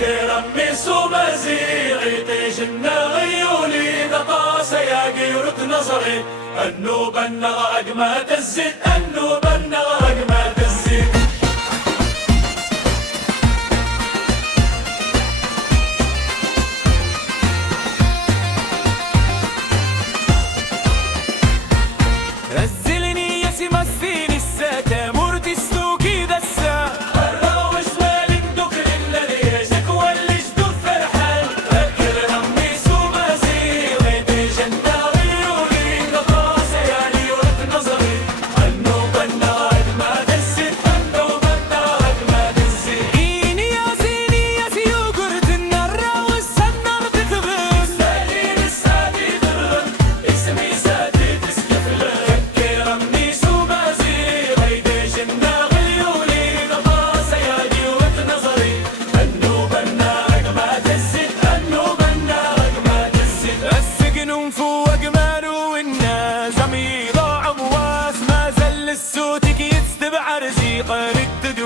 كرمس ومزيغي تجنا غيولي نقاس يا قيرة نظري النوب النغى أجمد الزيت النوب النغى أجمد الزيت نزلني يا سي مسيني الساتا مرتي السوقي دسا الراوش مالك دكر الليجك واللي جدود فرحان فكر رميس ومزيغي تجنا غيولي نقاس يا قيرة نظري النوب النغى أجمد الزيت النوب النغى أجمد الزيت إيني يا سي يوغرت الراوش النار تخبز سالين السادي درغن اسمي سادي تسكفلن كرمنيس ومزيغي تجنا غيولي نقاس يا قيرة نظري النوب النغى أجمد الزيت النوب النغى أجمد الزيت السجن وفوق جماله والناس عم يضاع مواس ما زل السوتك يستبع رزيقه ردد